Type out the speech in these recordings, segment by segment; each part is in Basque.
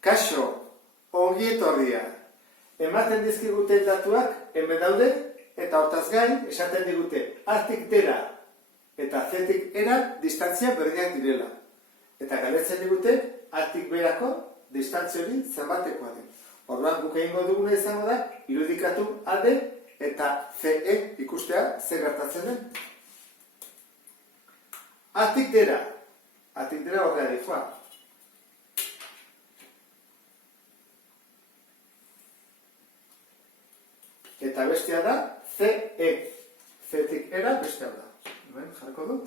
Kaixo, ongi etorria. Ematen dizkigute datuak hemen daude eta hortaz gain esaten digute A-tik D-ra eta C-tik E-ra distantzia berdinak direla. Eta galdetzen digute A-tik B-rako distantzia hori zenbatekoa den. Orduan guk egingo duguna izango da irudikatu AD eta CE ikustea zer gertatzen den. A-tik D-ra. A-tik D-ra horrela dihoa. Eta bestea da CE. C-tik E-ra bestea da. Hemen jarriko dut.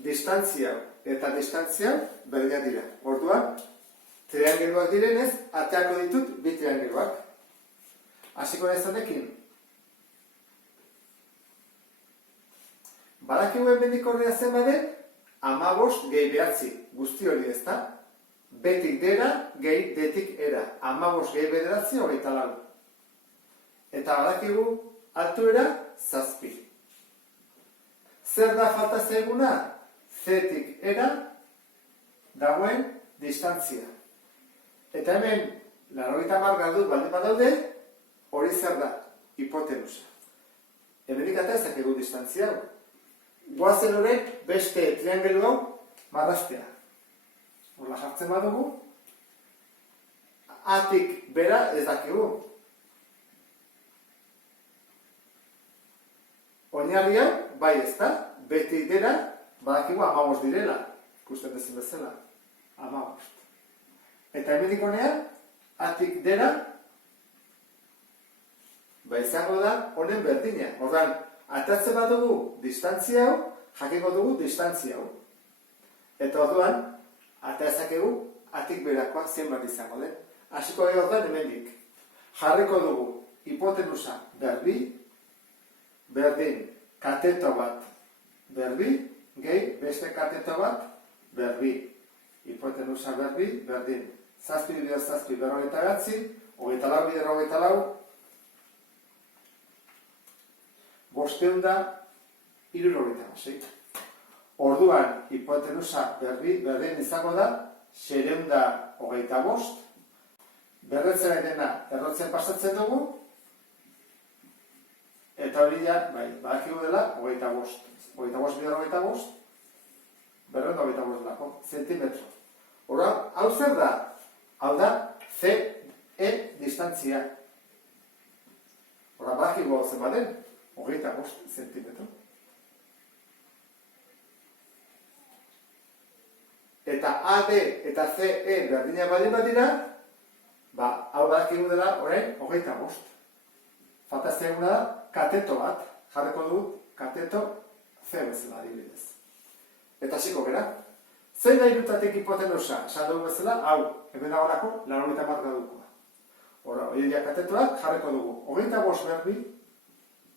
Distantzia eta distantzia berdinak dira. Orduan, triangeluak direnez, ateako ditut bi triangeluak. Hasiko naiz honekin. Badakigu hemendik ordea zenbaden 15 gehi 9 guzti hori ezta? B-tik D-ra gehi D-tik E-ra. 15 gehi 9 24. Eta badakigu altuera 7. Zer da falta zaiguna? C-tik E-ra dagoen distantzia. Eta hemen 90 gradu baldin badaude, hori zer da? Hipotenusa. Hemendik atera ezakegu distantzia hau. Goazen horrek beste triangelu hau marraztea. Horla jartzen badugu, A-tik B-ra ez dakigu. Oinarri hau, bai ez da, B-tik D-ra badakigu 15 direla, ikusten dezin bezala, 15. Eta hemendik honean, A-tik D-ra, izango da honen berdina. Ordan, atatzen badugu distantzia hau, jakiko dugu distantzia hau. Eta orduan, ata ezakegu A-tik B-rakoa zenbat izango den. Hasiko gara orduan hemendik. Jarriko dugu hipotenusa berbi, berdin kateto bat berbi, gehi beste kateto bat berbi. Hipotenusa berbi, berdin 7 bider 7 59, 24 bider 24, 576. Orduan, hipotenusa berbi, berdin izango da 625. Berretzen dena errotzen pasatzen dugu, eta hori ja, badakigu dela, 25. 25 bider 25, berreun 25 lako, zentimetro. Orduan, hau zer da? Hau da, CE distantzia. Orduan, badakigu hau zen baden, 25 zentimetro. Eta AD eta CE berdina baldin badira, hau badakigu dela orain 25. Falta zaiguna da kateto bat, jarriko dugu kateto C bezala adibidez. Eta hasiko gera. Zein da irutatik hipotenusa? Esan dugu bezala, hau, hemen dagoelako 90 gradukoa. Hori dira katetoak, jarriko dugu 25 berbi,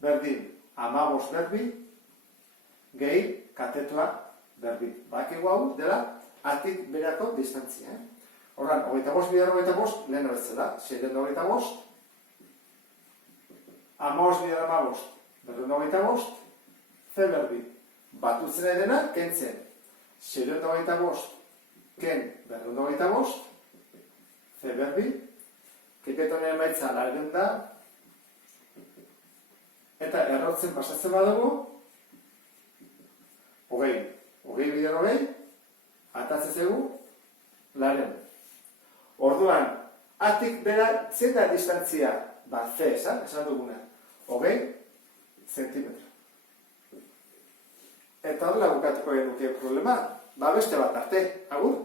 berdin 15 berbi, gehi katetoa berbi. Badakigu hau dela A-tik B-rako distantzia. Horran, 25 bider 25, lehen bezala, 625, 15 bider 15, berreun 25, C berbi. Batutzen nahi dena, kentzen. 625, ken berreun 25, C berbi. Keketonen emaitza largen da. Eta errotzen pasatzen badugu, 20 bider 20, atatzen zegu, laren. Orduan, A-tik B-ra zen da distantzia, C esan duguna, 20 zentimetro. Eta horrela bukatuko genuke problema, beste bat arte, agur?